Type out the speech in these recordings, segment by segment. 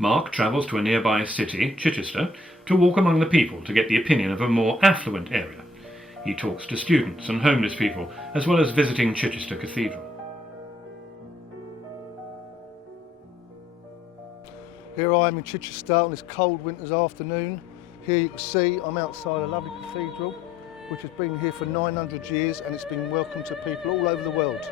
Mark travels to a nearby city, Chichester, to walk among the people to get the opinion of a more affluent area. He talks to students and homeless people, as well as visiting Chichester Cathedral. Here I am in Chichester on this cold winter's afternoon. Here you can see I'm outside a lovely cathedral which has been here for 900 years and it's been welcome to people all over the world.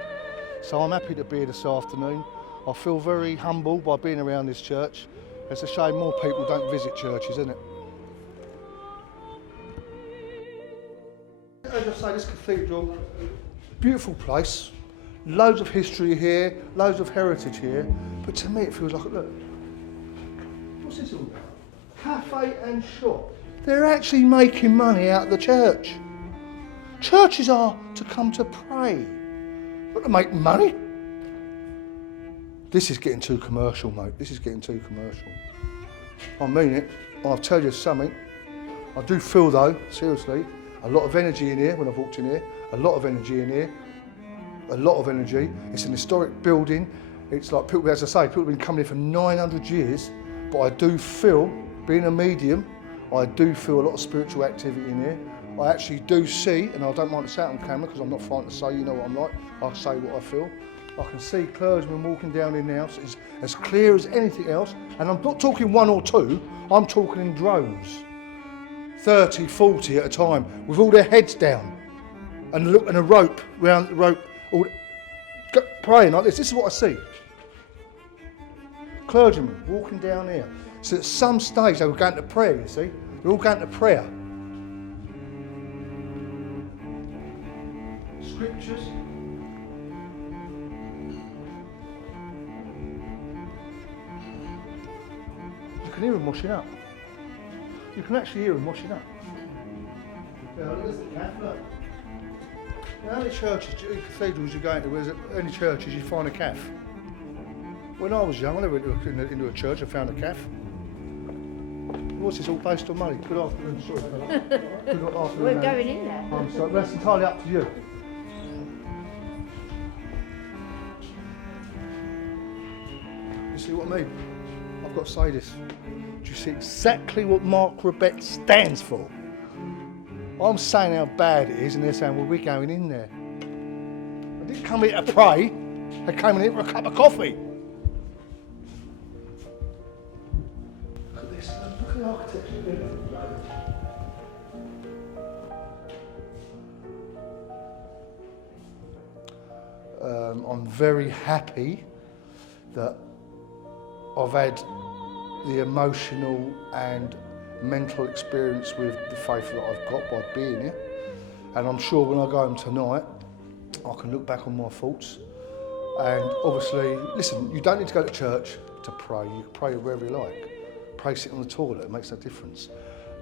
So I'm happy to be here this afternoon. I feel very humbled by being around this church. It's a shame more people don't visit churches, isn't it? As I say, this cathedral, beautiful place, loads of history here, loads of heritage here, but to me it feels like, look, what's this all about? Cafe and shop. They're actually making money out of the church. Churches are to come to pray, not to make money. This is getting too commercial, mate. This is getting too commercial. I mean it. I'll tell you something. I do feel though, seriously, a lot of energy in here when I've walked in here. A lot of energy in here. A lot of energy. It's an historic building. It's like people, as I say, people have been coming here for 900 years. But I do feel, being a medium, I do feel a lot of spiritual activity in here. I actually do see, and I don't mind to say it on camera because I'm not frightened to say, you know what I'm like. I say what I feel. I can see clergymen walking down in now, so it's as clear as anything else. And I'm not talking one or two, I'm talking in droves. 30, 40 at a time, with all their heads down. And a rope round the rope, praying like this. This is what I see. Clergymen walking down here. So at some stage they were going to prayer, you see. They're all going to prayer. Scriptures. You can hear them washing up. You can actually hear them washing up. Yeah, there's the calf, look. How many churches, cathedrals you go into, where's any churches you find a calf? When I was young, I never went into a church and found a calf. What's this all based on money? Good afternoon, sorry fella. Good afternoon. We're going in there. I'm sorry, that's entirely up to you. You see what I mean? I've got to say this. Do you see exactly what Mark Rabbetts stands for? I'm saying how bad it is and they're saying, well, we're going in there. I didn't come here to pray, I came in here for a cup of coffee. Look at this, look at the architecture here. I'm very happy that I've had the emotional and mental experience with the faith that I've got by being here. And I'm sure when I go home tonight, I can look back on my thoughts. And obviously, listen, you don't need to go to church to pray. You can pray wherever you like. Pray sitting on the toilet, it makes no difference.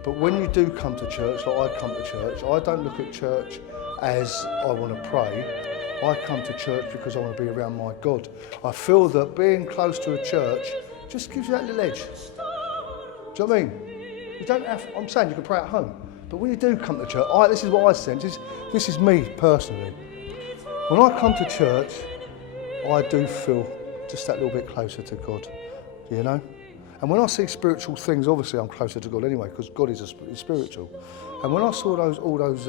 But when you do come to church, like I come to church, I don't look at church as I want to pray. I come to church because I want to be around my God. I feel that being close to a church just gives you that little edge. Do you know what I mean? You don't have, I'm saying you can pray at home, but when you do come to church, this is what I sense, this is me personally. When I come to church, I do feel just that little bit closer to God, you know? And when I see spiritual things, obviously I'm closer to God anyway, because God is spiritual. And when I saw all those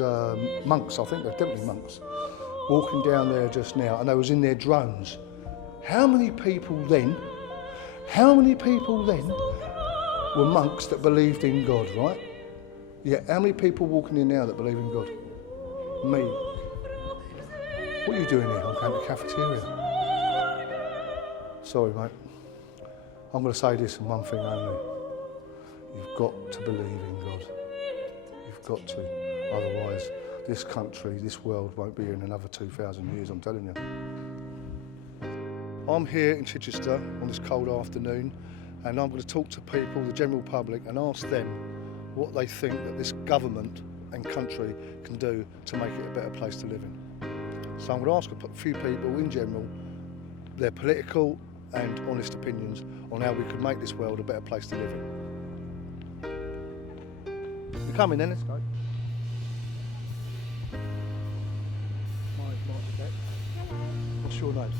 monks, I think they're definitely monks, walking down there just now, and they was in their drones, how many people then were monks that believed in God, right? Yeah, how many people walking in now that believe in God? Me. What are you doing here? I'm going to the cafeteria. Sorry, mate. I'm going to say this in one thing only. You've got to believe in God. You've got to. Otherwise, this country, this world won't be here in another 2,000 years, I'm telling you. I'm here in Chichester on this cold afternoon, and I'm going to talk to people, the general public, and ask them what they think that this government and country can do to make it a better place to live in. So I'm going to ask a few people in general their political and honest opinions on how we could make this world a better place to live in. You come in then, let's go. What's your name?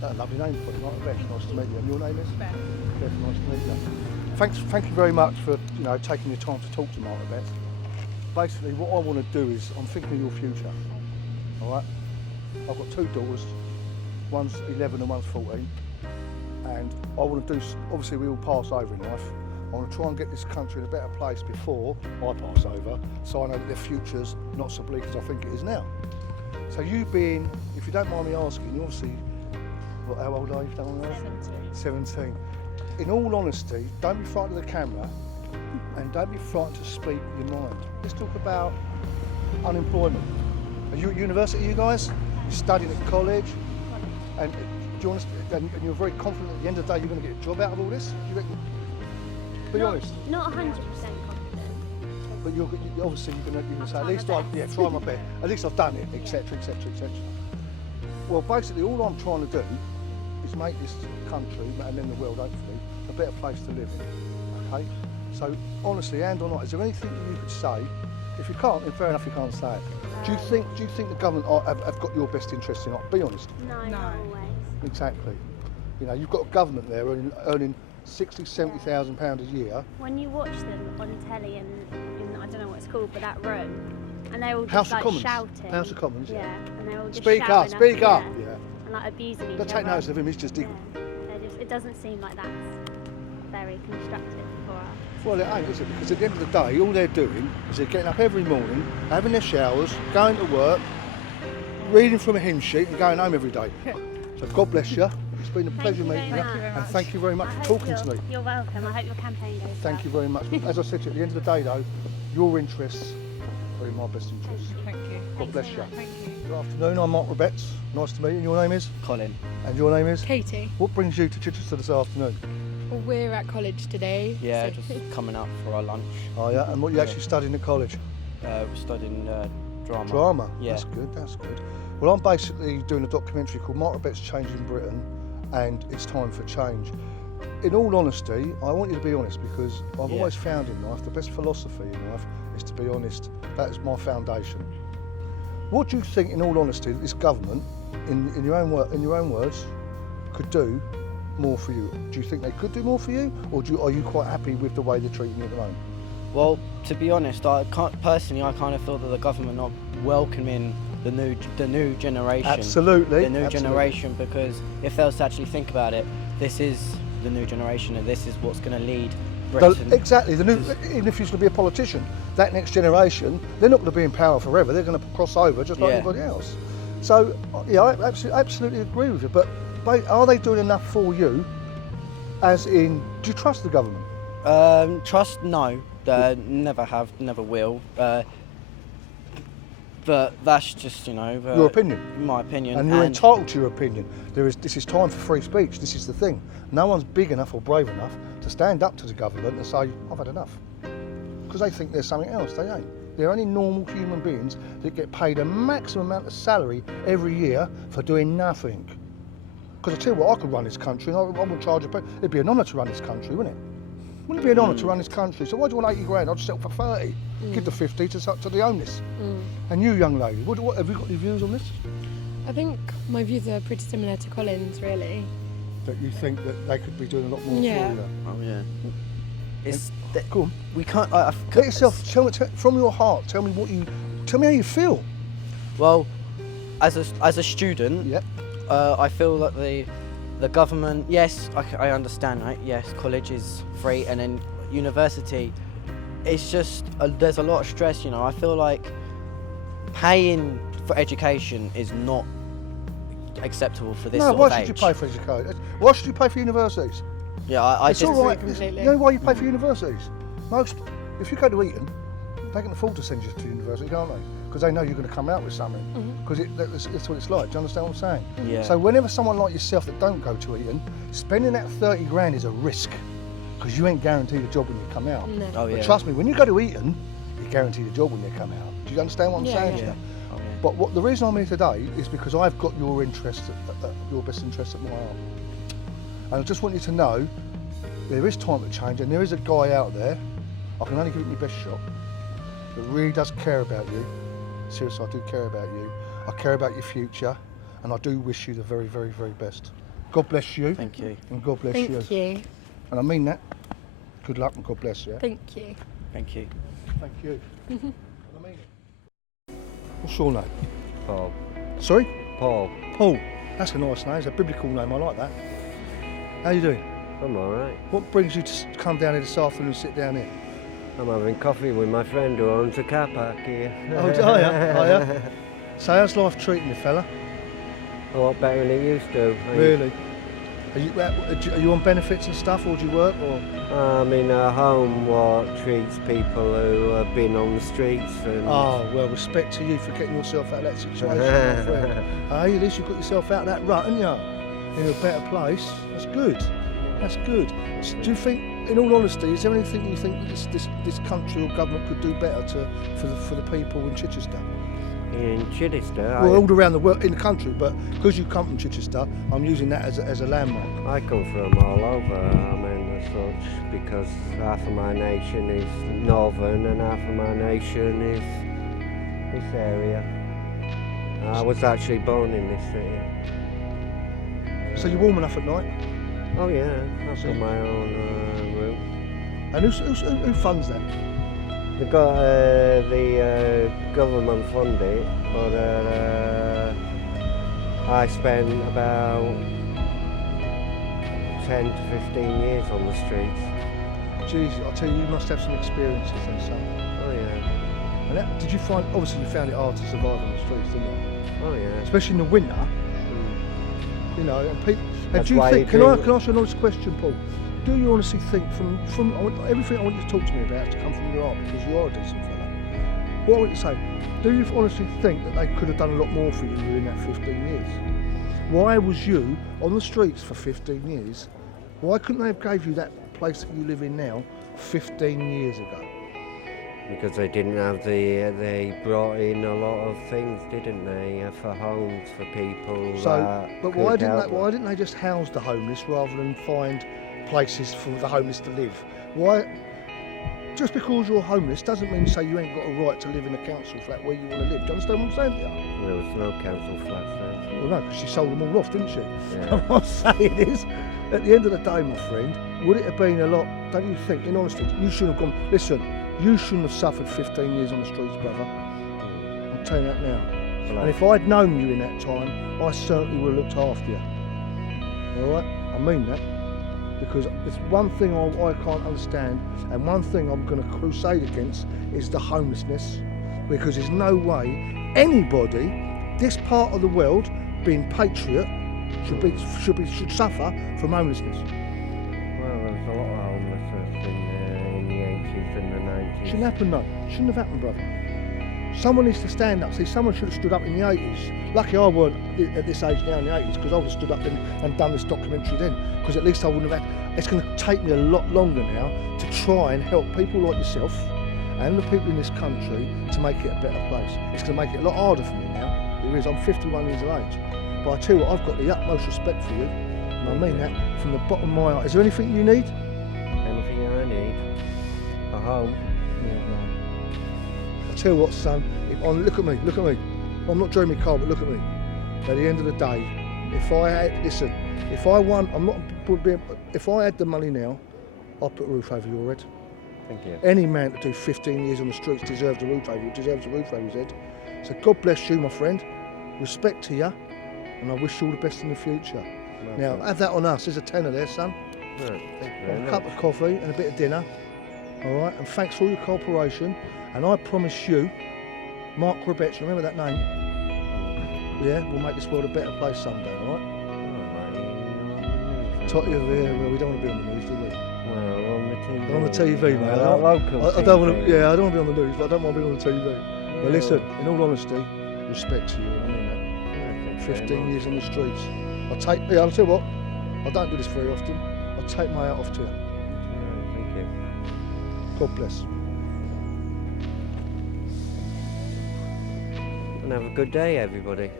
A lovely name for you, Mark Rabbetts. Nice to meet you. And your name is? Beth. Beth, nice to meet you. Thank you very much for taking your time to talk to Mark Rabbetts. Basically, what I want to do is I'm thinking of your future. All right. I've got 2 daughters. One's 11 and one's 14. And I want to do. Obviously, we all pass over in life. I want to try and get this country in a better place before I pass over, so I know that their future's not so bleak as I think it is now. So you being, if you don't mind me asking, you obviously, how old are you? If you don't mind me asking? 17. In all honesty, don't be frightened of the camera and don't be frightened to speak your mind. Let's talk about unemployment. Are you at university, you guys? You're studying at college? And do you understand, and you're very confident at the end of the day you're going to get a job out of all this? Do you reckon? Be honest. Not 100% confident. But you're obviously you're going to say, at least try my best. At least I've done it, etc., etc., etc. Well, basically, all I'm trying to do is make this country and then the world, hopefully, a better place to live in. Okay. So, honestly, hand on heart, is there anything that you could say? If you can't, then fair enough, you can't say it. Do you think the government have got your best interest in it? Be honest. No, not always. Exactly. You've got a government there earning 60, 70,000 pounds a year. When you watch them on telly in I don't know what it's called, but that room, and they're all just House of like Commons. shouting. House of Commons. Yeah, and they're all just Speak up, shouting speak up. yeah, Yeah. and like abusing each Don't other. take notice of him. He's just Yeah, digging. it doesn't seem like that's very constructive for us. Well, it ain't, is it? Because at the end of the day, all they're doing is they're getting up every morning, having their showers, going to work, reading from a hymn sheet, and going home every day. So God bless you. It's been a pleasure meeting you, and thank you very much for talking to me. You're welcome. I hope your campaign goes Thank you very much. As I said to you, at the end of the day, though, your interests are in my best interests. Thank you. God bless you. Thank you. Good afternoon. I'm Mark Rabbetts. Nice to meet you. Your name is? Colin. And your name is? Katie. What brings you to Chichester this afternoon? Well, we're at college today. Yeah, so- just coming up for our lunch. Oh yeah. And what you actually studying at college? We're studying drama. Drama. Yeah. That's good. That's good. Well, I'm basically doing a documentary called Mark Rabbetts Changing Britain, and it's time for change. In all honesty, I want you to be honest, because I've always found in life the best philosophy in life is to be honest. That is my foundation. What do you think, in all honesty, that this government, in your own words, could do more for you? Do you think they could do more for you, or are you quite happy with the way they're treating you at the moment? Well, to be honest, I kind of feel that the government not welcoming the new generation. Absolutely. The new generation, because if they was to actually think about it, this is the new generation, and this is what's going to lead Britain. Exactly. Even if you're going to be a politician, that next generation, they're not going to be in power forever. They're going to cross over just like anybody else. So, yeah, I absolutely agree with you. But are they doing enough for you? As in, do you trust the government? Trust? No. Never have, never will. But that's just, your opinion. My opinion. And you're entitled to your opinion. This is time for free speech. This is the thing. No one's big enough or brave enough to stand up to the government and say, I've had enough. Because they think there's something else. They ain't. They're only normal human beings that get paid a maximum amount of salary every year for doing nothing. Because I tell you what, I could run this country and I wouldn't charge a penny. It'd be an honour to run this country, wouldn't it? Wouldn't it be an honour to run this country? So why do you want 80 grand? I'll just settle for 30. Give the 50 to the owners. And you, young lady, what have you got any views on this? I think my views are pretty similar to Colin's, really. That you think that they could be doing a lot more Yeah. for you? Oh yeah. It's Go on. we can't. Let yourself, tell me from your heart, tell me how you feel. Well, as a student, Yep. I feel that the government, yes, I understand, right? Yes, college is free, and then university, it's just there's a lot of stress. I feel like paying for education is not acceptable for this No, sort why of should age. you pay for education? Why should you pay for universities? Yeah, I It's just all right. completely. You know why you pay for universities? If you go to Eton, they can afford to send you to university, can't they? Because they know you're going to come out with something. Because that's what it's like. Do you understand what I'm saying? Yeah. So whenever someone like yourself that don't go to Eton, spending that 30 grand is a risk. Because you ain't guaranteed a job when you come out. No. Oh yeah. But trust me, when you go to Eton, you're guaranteed a job when you come out. Do you understand what I'm saying? to Yeah. you? Oh, yeah. But the reason I'm here today is because I've got your interest, your best interest at my heart. And I just want you to know there is time to change, and there is a guy out there, I can only give it my best shot, that really does care about you. Seriously, I do care about you. I care about your future, and I do wish you the very, very, very best. God bless you. Thank you. And God bless you. Thank you. And I mean that. Good luck and God bless you. Thank you. Thank you. Thank you. And I mean it. What's your name? Paul. Sorry? Paul. Paul. That's a nice name. It's a biblical name. I like that. How you doing? I'm alright. What brings you to come down here this afternoon and sit down here? I'm having coffee with my friend who owns a car park here. Oh, are you? So how's life treating you, fella? A lot better than it used to. Really? Are you on benefits and stuff, or do you work? Or? I'm in a home what treats people who have been on the streets. And Oh, well, respect to you for getting yourself out of that situation, my friend. Hey, at least you got yourself out of that rut, haven't you? In a better place. That's good. That's good. Do you think, in all honesty, is there anything you think this country or government could do better for the people in Chichester? in Chichester. Well, all around the world, in the country, but because you come from Chichester, I'm using that as a landmark. I come from all over, I mean, as such, because half of my nation is northern and half of my nation is this area. I was actually born in this city. So you're warm enough at night? Oh yeah, I've got my own room. And who funds that? They've got the government fund it, but I spent about 10 to 15 years on the streets. Jeez, I'll tell you, you must have some experiences then, son. Oh yeah. And that, did you find, obviously you found it hard to survive on the streets, didn't you? Oh yeah. Especially in the winter, you know, and people, That's do you why think, you can I do- ask you an honest question, Paul? Do you honestly think from everything I want you to talk to me about has to come from your heart, because you are a decent fella? What I want you to say, do you honestly think that they could have done a lot more for you within that 15 years? Why was you on the streets for 15 years? Why couldn't they have gave you that place that you live in now 15 years ago? Because they didn't have they brought in a lot of things, didn't they, for homes for people. So, but could help why didn't they just house the homeless rather than find places for the homeless to live? Why? Just because you're homeless doesn't mean to say you ain't got a right to live in a council flat where you want to live. Do you understand what I'm saying to you? There was no council flats then. Well, no, because she sold them all off, didn't she? Yeah. What I'm saying is, at the end of the day, my friend, would it have been a lot? Don't you think? In honesty, you shouldn't have gone. Listen, you shouldn't have suffered 15 years on the streets, brother. I'm telling you that now. Well, And if I'd known you in that time, I certainly would have looked after you. All right? I mean that. Because it's one thing I can't understand, and one thing I'm going to crusade against is the homelessness. Because there's no way anybody, this part of the world, being patriot, should suffer from homelessness. Well, there was a lot of homelessness in the 80s and the 90s. Shouldn't happen, though. Shouldn't have happened, brother. Someone needs to stand up. See, someone should have stood up in the 80s. Lucky I weren't at this age now in the 80s, because I would have stood up and done this documentary then. Because at least I wouldn't have had. It's going to take me a lot longer now to try and help people like yourself and the people in this country to make it a better place. It's going to make it a lot harder for me now. It is. I'm 51 years of age. But I tell you what, I've got the utmost respect for you. And I mean that from the bottom of my heart. Is there anything you need? Anything I need? A home? I tell you what, son, look at me. I'm not Jeremy Cole, but look at me. At the end of the day, if I had the money now, I'd put a roof over your head. Thank you. Any man to do 15 years on the streets deserves a roof over his head. So God bless you, my friend. Respect to you, and I wish you all the best in the future. Now, have that on us. There's a tenner there, son. Right, thank you very A much. cup of coffee and a bit of dinner. All right, and thanks for all your cooperation. And I promise you, Mark Rabbetts, remember that name? Yeah, we'll make this world a better place someday, all right? Well, we don't want to be on the news, do we? Well, on the TV. On the TV, mate. I don't want to. Yeah, I don't want to be on the news, but I don't want to be on the TV. But listen, in all honesty, respect to you. I mean that. 15 years on the streets. I'll tell you what. I don't do this very often. I'll take my hat off to you. Thank you. God bless. And have a good day, everybody.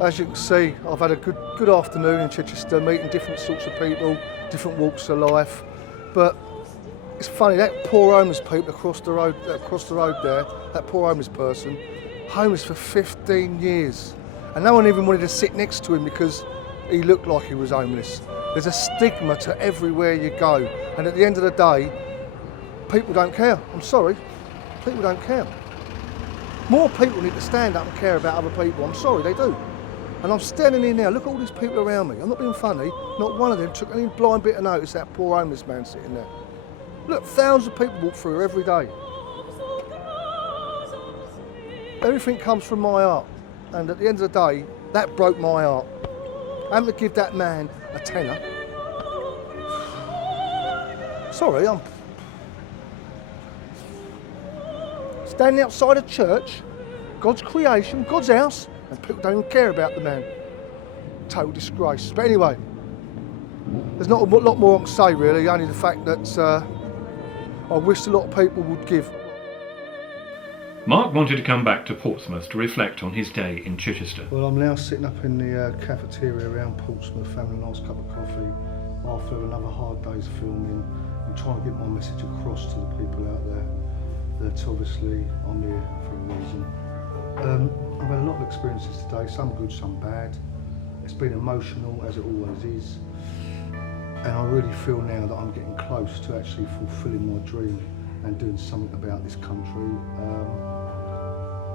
As you can see, I've had a good afternoon in Chichester, meeting different sorts of people, different walks of life. But it's funny, that poor homeless people across the road there, that poor homeless person, homeless for 15 years. And no one even wanted to sit next to him because he looked like he was homeless. There's a stigma to everywhere you go. And at the end of the day, people don't care. I'm sorry, people don't care. More people need to stand up and care about other people. I'm sorry, they do. And I'm standing here now, look at all these people around me. I'm not being funny, not one of them took any blind bit of notice that poor homeless man sitting there. Look, thousands of people walk through here every day. Everything comes from my heart. And at the end of the day, that broke my heart. Having to give that man a tenner. Sorry, I'm standing outside a church, God's creation, God's house, and people don't even care about the man. Total disgrace. But anyway, there's not a lot more I can say really, only the fact that I wish a lot of people would give. Mark wanted to come back to Portsmouth to reflect on his day in Chichester. Well, I'm now sitting up in the cafeteria around Portsmouth, having a nice cup of coffee after another hard day's filming and trying to get my message across to the people out there that obviously I'm here for a reason. I've had a lot of experiences today, some good, some bad. It's been emotional, as it always is. And I really feel now that I'm getting close to actually fulfilling my dream and doing something about this country.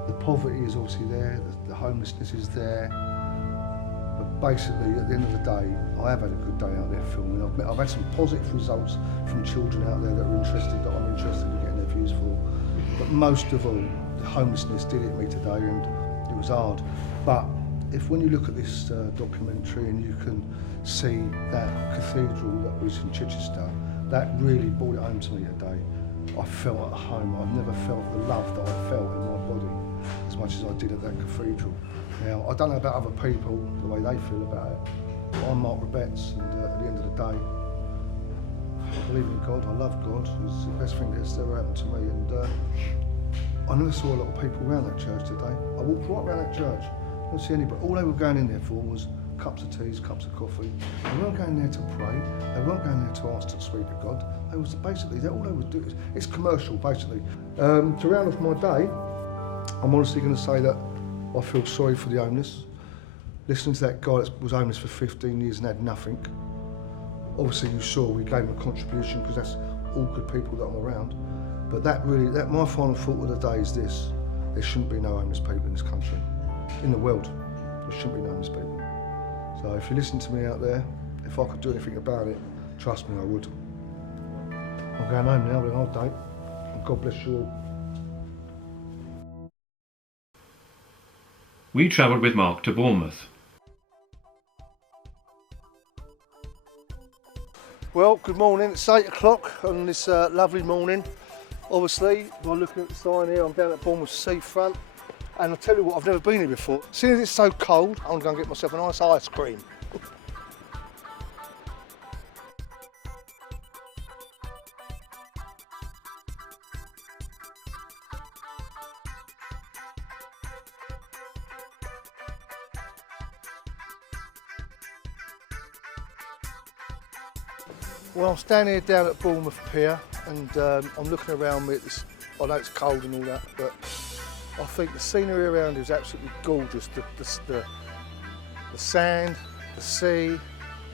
The poverty is obviously there, the homelessness is there, but basically at the end of the day, I have had a good day out there filming. I've had some positive results from children out there that are interested, that I'm interested in getting their views for. But most of all, the homelessness did hit me today and it was hard. But when you look at this documentary and you can see that cathedral that was in Chichester, that really brought it home to me today. I felt at home. I've never felt the love that I felt in my body as much as I did at that cathedral. Now, I don't know about other people, the way they feel about it. But I'm Mark Rabbetts, and at the end of the day, I believe in God, I love God. It's the best thing that's ever happened to me. And I never saw a lot of people around that church today. I walked right around that church, I didn't see anybody. All they were going in there for was cups of teas, cups of coffee. They weren't going there to pray. They weren't going there to ask to speak to God. They was basically, all they would do. It's commercial, basically. To round off my day, I'm honestly going to say that I feel sorry for the homeless. Listening to that guy that was homeless for 15 years and had nothing. Obviously, you saw we gave him a contribution because that's all good people that I'm around. But my final thought of the day is this: there shouldn't be no homeless people in this country, in the world. There shouldn't be no homeless people. So if you listen to me out there, if I could do anything about it, trust me, I would. I'm going home now with an hard day, and God bless you all. We travelled with Mark to Bournemouth. Well, good morning. It's 8 o'clock on this lovely morning. Obviously, by looking at the sign here, I'm down at Bournemouth seafront. And I'll tell you what, I've never been here before. Seeing as it's so cold, I'm going to go and get myself a nice ice cream. Well, I'm standing here down at Bournemouth Pier and I'm looking around me at this. I know it's cold and all that, but I think the scenery around is absolutely gorgeous. The sand, the sea.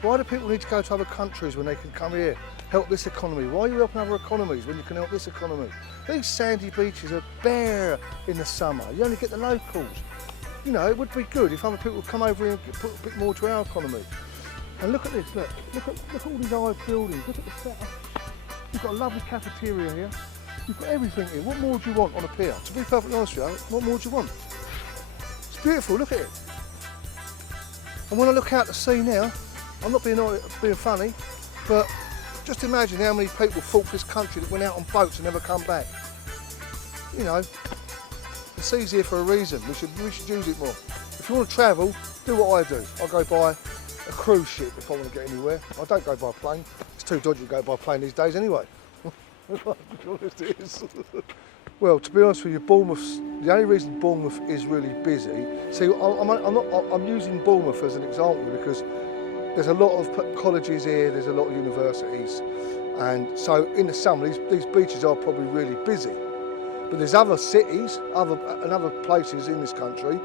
Why do people need to go to other countries when they can come here, help this economy? Why are you helping other economies when you can help this economy? These sandy beaches are bare in the summer. You only get the locals. You know, it would be good if other people would come over here and put a bit more to our economy. And look at this, look at all these high buildings, look at the setup. You've got a lovely cafeteria here. You've got everything here. What more do you want on a pier? To be perfectly honest with you, what more do you want? It's beautiful, look at it. And when I look out to sea now, I'm not being funny, but just imagine how many people fought for this country that went out on boats and never come back. You know, the sea's here for a reason. We should use it more. If you want to travel, do what I do. I go by a cruise ship if I want to get anywhere. I don't go by plane. It's too dodgy to go by plane these days anyway. It is. Well, to be honest with you, the only reason Bournemouth is really busy, see, I'm using Bournemouth as an example because there's a lot of colleges here, there's a lot of universities, and so in the summer these beaches are probably really busy. But there's other cities and other places in this country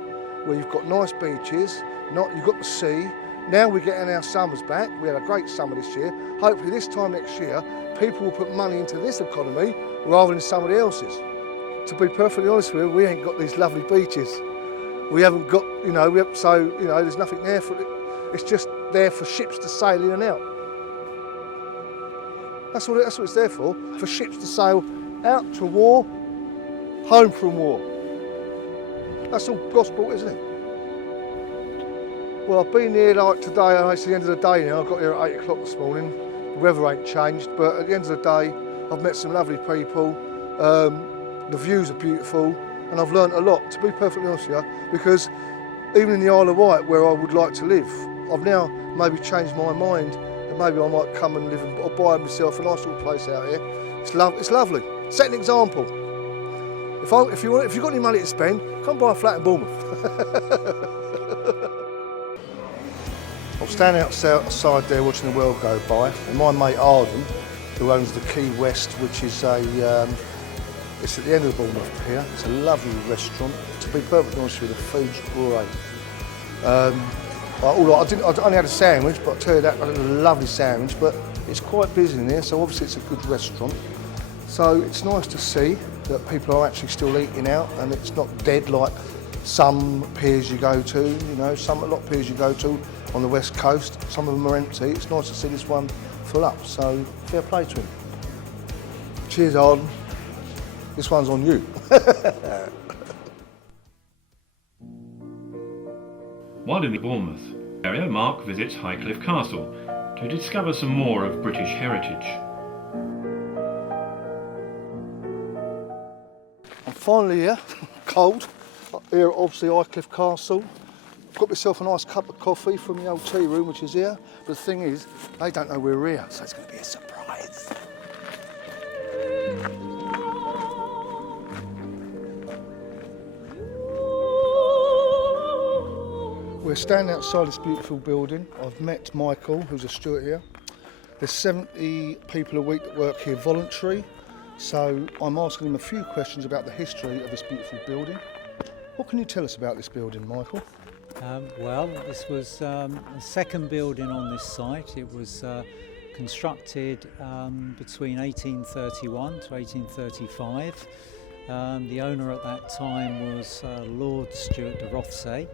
where you've got nice beaches, you've got the sea. Now we're getting our summers back. We had a great summer this year. Hopefully this time next year, people will put money into this economy rather than somebody else's. To be perfectly honest with you, we ain't got these lovely beaches. We haven't got, there's nothing there for it. It's just there for ships to sail in and out. That's what it's there for ships to sail out to war, home from war. That's all gospel, isn't it? Well, I've been here like today, it's the end of the day now. I got here at 8 o'clock this morning. The weather ain't changed, but at the end of the day, I've met some lovely people. The views are beautiful, and I've learnt a lot, to be perfectly honest with you, because even in the Isle of Wight, where I would like to live, I've now maybe changed my mind, and maybe I might come and live or buy myself a nice little place out here. It's lovely. Set an example. If you've got any money to spend, come buy a flat in Bournemouth. I'm standing outside there watching the world go by, and my mate Arden, who owns the Key West, which is it's at the end of the Bournemouth Pier. It's a lovely restaurant. To be perfectly honest with you, the food's great. I only had a sandwich, but I'll tell you that, I had a lovely sandwich, but it's quite busy in here, so obviously it's a good restaurant. So it's nice to see that people are actually still eating out, and it's not dead like some piers you go to, a lot of piers you go to on the west coast. Some of them are empty. It's nice to see this one full up, so fair play to him. Cheers, Arden. This one's on you. While in the Bournemouth area, Mark visits Highcliffe Castle to discover some more of British heritage. I'm finally here, cold, here at obviously Highcliffe Castle. Got myself a nice cup of coffee from the old tea room, which is here. But the thing is, they don't know we're here, so it's going to be a surprise. We're standing outside this beautiful building. I've met Michael, who's a steward here. There's 70 people a week that work here voluntary, so I'm asking them a few questions about the history of this beautiful building. What can you tell us about this building, Michael? Well, this was the second building on this site. It was constructed between 1831 to 1835. The owner at that time was Lord Stuart de Rothesay.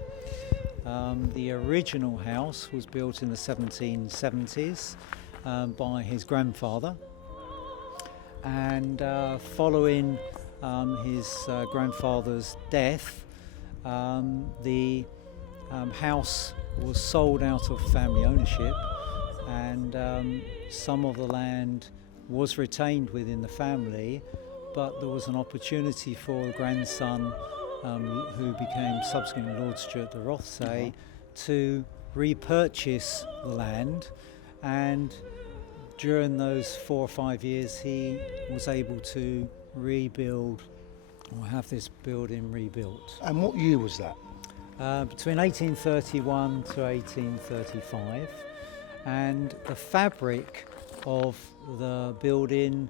The original house was built in the 1770s by his grandfather, and following his grandfather's death, the house was sold out of family ownership, and some of the land was retained within the family, but there was an opportunity for the grandson, who became subsequently Lord Stuart de Rothesay, to repurchase the land, and during those 4 or 5 years he was able to rebuild or have this building rebuilt. And what year was that? Between 1831 to 1835, and the fabric of the building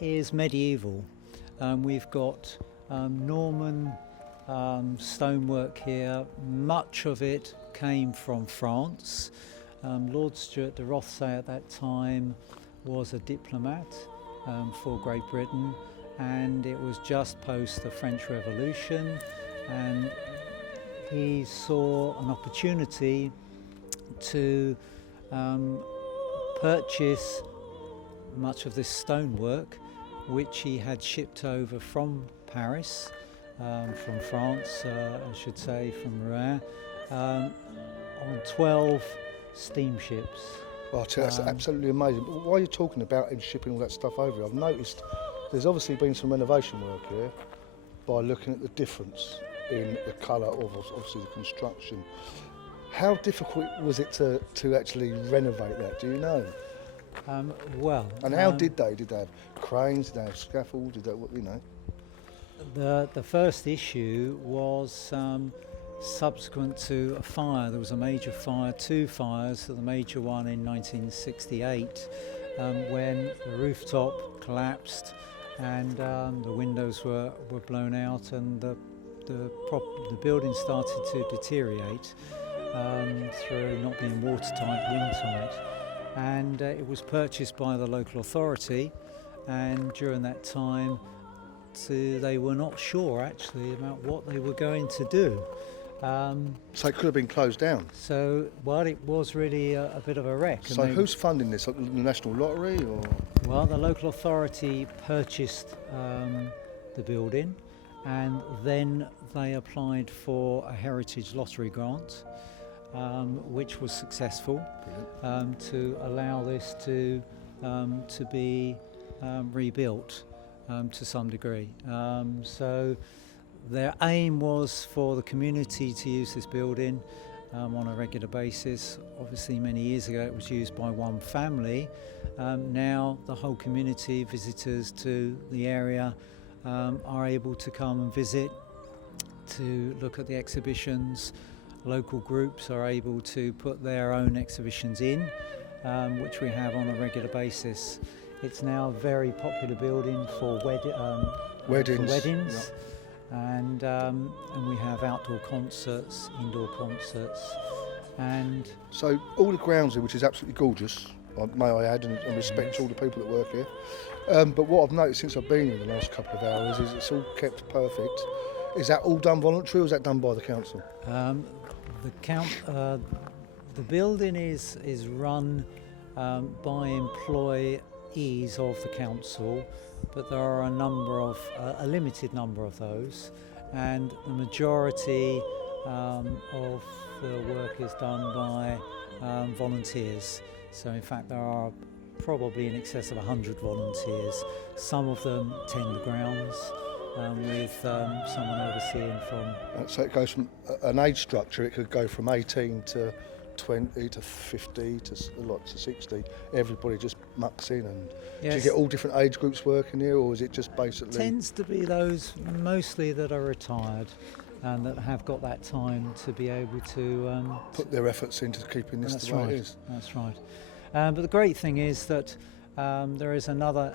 is medieval. We've got Norman stonework here. Much of it came from France. Lord Stuart de Rothesay at that time was a diplomat for Great Britain, and it was just post the French Revolution, and he saw an opportunity to purchase much of this stonework, which he had shipped over from Paris, from France, I should say, from Rouen, on 12 steamships. Well, that's absolutely amazing. But while you're talking about him shipping all that stuff over, I've noticed there's obviously been some renovation work here by looking at the difference in the colour of obviously the construction. How difficult was it to actually renovate that? Do you know? Well, and how did they? Did they have cranes? Did they have scaffolds? Did they, you know? The first issue was subsequent to a fire. There was a major fire, 2 fires, the major one in 1968, when the rooftop collapsed and the windows were blown out, and the the building started to deteriorate through not being watertight, windtight, and it was purchased by the local authority, and during that time they were not sure actually about what they were going to do. So it could have been closed down. So, well, it was really a bit of a wreck. So who's funding this? Like the National Lottery, or? Well, the local authority purchased the building, and then they applied for a heritage lottery grant, which was successful, to allow this to be rebuilt to some degree. So their aim was for the community to use this building on a regular basis. Obviously, many years ago it was used by one family. Now the whole community, visitors to the area, are able to come and visit, to look at the exhibitions. Local groups are able to put their own exhibitions in, which we have on a regular basis. It's now a very popular building for weddings. Yeah. And we have outdoor concerts, indoor concerts, and So all the grounds here, which is absolutely gorgeous, may I add, and respect all the people that work here. But what I've noticed since I've been here the last couple of hours is it's all kept perfect. Is that all done voluntary, or is that done by the council? The building is run by employees of the council, but there are a limited number of those, and the majority of the work is done by volunteers. So in fact there are probably in excess of 100 volunteers. Some of them tend the grounds with someone overseeing from... So it goes from an age structure, it could go from 18 to 20 to 50 to 60. Everybody just mucks in, and Yes. do you get all different age groups working here, or is it just basically... Tends to be those mostly that are retired and that have got that time to be able to put their efforts into keeping this the way it is? That's right. But the great thing is that there is another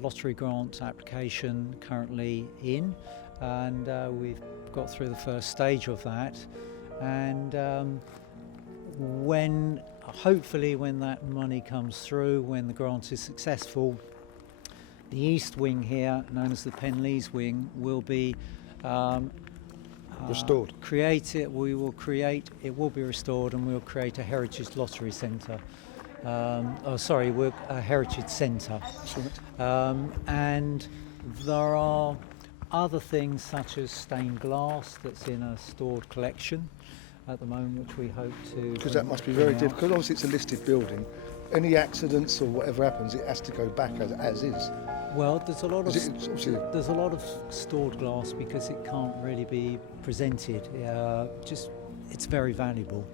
lottery grant application currently in, and we've got through the first stage of that, and hopefully when that money comes through, when the grant is successful, the east wing here, known as the Penleys wing, will be restored. It will be restored, and we'll create a heritage lottery centre. A heritage centre. And there are other things such as stained glass that's in a stored collection at the moment, which we hope to... Because that must be very difficult. Obviously it's a listed building. Any accidents or whatever happens, it has to go back as is. Well, there's a lot of stored glass because it can't really be presented. It's very valuable.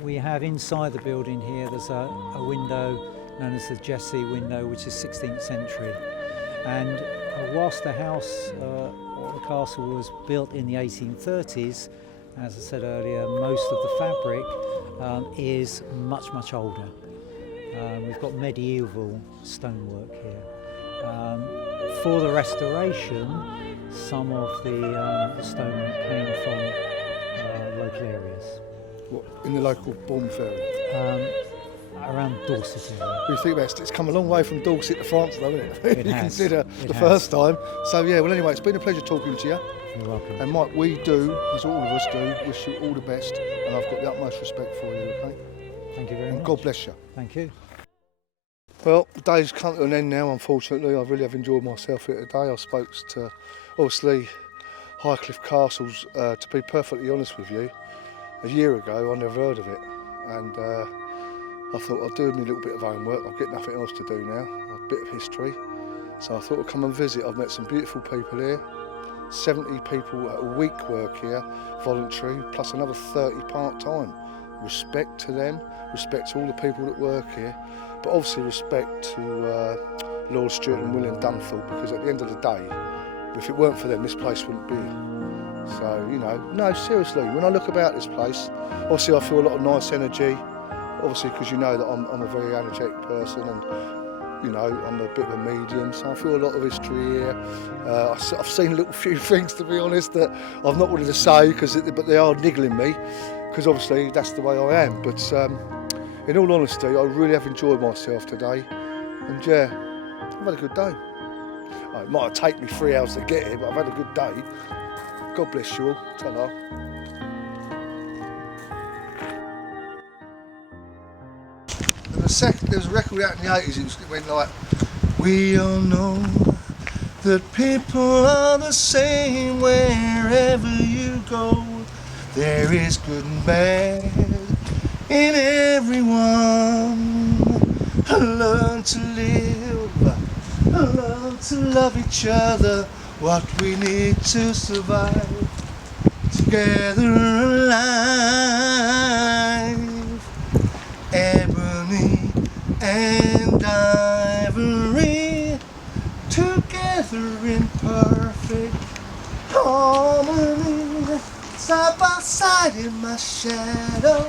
We have inside the building here, there's a window known as the Jesse window, which is 16th century. And whilst the house or the castle was built in the 1830s, as I said earlier, most of the fabric is much, much older. We've got medieval stonework here. For the restoration, some of the stonework came from local areas. What, in the local Bournemouth area? Around Dorset area. You think about it, it's come a long way from Dorset to France, though, isn't it? It You has. consider It the has. first time. So yeah, well anyway, it's been a pleasure talking to you. You're welcome. And Mike, we do, as all of us do, wish you all the best, and I've got the utmost respect for you, okay? Thank you very And much. God bless you. Thank you. Well, the day's come to an end now, unfortunately. I really have enjoyed myself here today. I spoke to, obviously, Highcliffe Castles, to be perfectly honest with you. A year ago, I never heard of it. And I thought I'd do me a little bit of homework. I've got nothing else to do now, a bit of history. So I thought I'd come and visit. I've met some beautiful people here. 70 people a week work here, voluntary, plus another 30 part-time. Respect to them, respect to all the people that work here, but obviously respect to Lord Stewart and William Dunthorpe, because at the end of the day, if it weren't for them, this place wouldn't be here. So, you know, no, seriously, when I look about this place, obviously I feel a lot of nice energy, obviously because you know that I'm a very energetic person, and you know, I'm a bit of a medium, so I feel a lot of history here. I've seen a little few things, to be honest, that I've not wanted to say, but they are niggling me, because obviously that's the way I am. But in all honesty, I really have enjoyed myself today, and yeah, I've had a good day. It might have taken me 3 hours to get here, but I've had a good day. God bless you all. Ta-ra. There was a record out in the 80s, it went like, we all know that people are the same wherever you go. There is good and bad in everyone. Learn to live, learn to love each other, what we need to survive, together alive. Ebony and ivory, together in perfect harmony, side by side in my shadow.